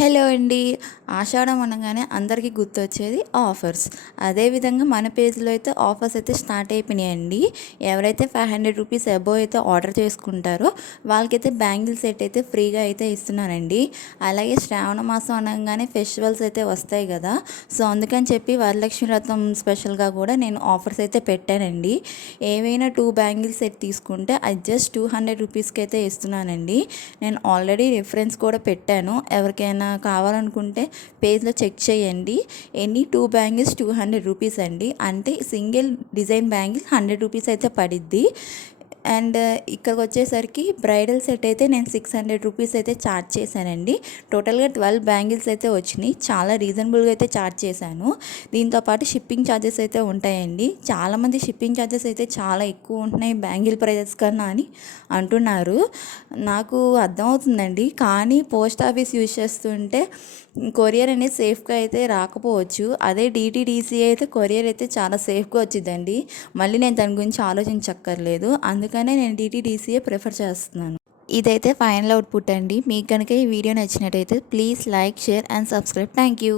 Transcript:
Hello అండి. ఆషాఢం అనగానే అందరికీ గుర్తొచ్చేది ఆఫర్స్. అదేవిధంగా మన పేజ్లో అయితే ఆఫర్స్ అయితే స్టార్ట్ అయిపోయినాయండి. ఎవరైతే 500 రూపీస్ అబోవ్ అయితే ఆర్డర్ చేసుకుంటారో వాళ్ళకైతే బ్యాంగిల్ సెట్ అయితే ఫ్రీగా అయితే ఇస్తున్నానండి. అలాగే శ్రావణ మాసం అనగానే ఫెస్టివల్స్ అయితే వస్తాయి కదా, సో అందుకని చెప్పి వరలక్ష్మి వ్రతం స్పెషల్గా కూడా నేను ఆఫర్స్ అయితే పెట్టానండి. ఏవైనా 2 బ్యాంగిల్ సెట్ తీసుకుంటే అది జస్ట్ 200 రూపీస్కి అయితే ఇస్తున్నానండి. నేను ఆల్రెడీ రిఫరెన్స్ కూడా పెట్టాను, ఎవరికైనా కావాలనుకుంటే పేజ్లో చెక్ చేయండి. ఎనీ 2 బ్యాంగిల్స్ 200 రూపీస్ అండి. అంటే సింగిల్ డిజైన్ బ్యాంగిల్ 100 రూపీస్ అయితే పడిద్ది. అండ్ ఇక్కడికి వచ్చేసరికి బ్రైడల్ సెట్ అయితే నేను 600 రూపీస్ అయితే ఛార్జ్ చేశానండి. టోటల్గా 12 బ్యాంగిల్స్ అయితే వచ్చినాయి. చాలా రీజనబుల్గా అయితే ఛార్జ్ చేశాను. దీంతోపాటు షిప్పింగ్ ఛార్జెస్ అయితే ఉంటాయండి. చాలామంది షిప్పింగ్ ఛార్జెస్ అయితే చాలా ఎక్కువ ఉంటున్నాయి బ్యాంగిల్ ప్రైజెస్ కన్నా అని అంటున్నారు. నాకు అర్థమవుతుందండి, కానీ పోస్ట్ ఆఫీస్ యూజ్ చేస్తుంటే కొరియర్ అనేది సేఫ్గా అయితే రాకపోవచ్చు. అదే డిటీడీసీ అయితే కొరియర్ అయితే చాలా సేఫ్గా వచ్చిందండి. మళ్ళీ నేను దాని గురించి ఆలోచించక్కర్లేదు. అందుకనే నేను డిటీడీసీయే ప్రిఫర్ చేస్తున్నాను. ఇదైతే ఫైనల్ అవుట్పుట్ అండి. మీకు కనుక ఈ వీడియో నచ్చినట్టయితే please like, share and subscribe. Thank you.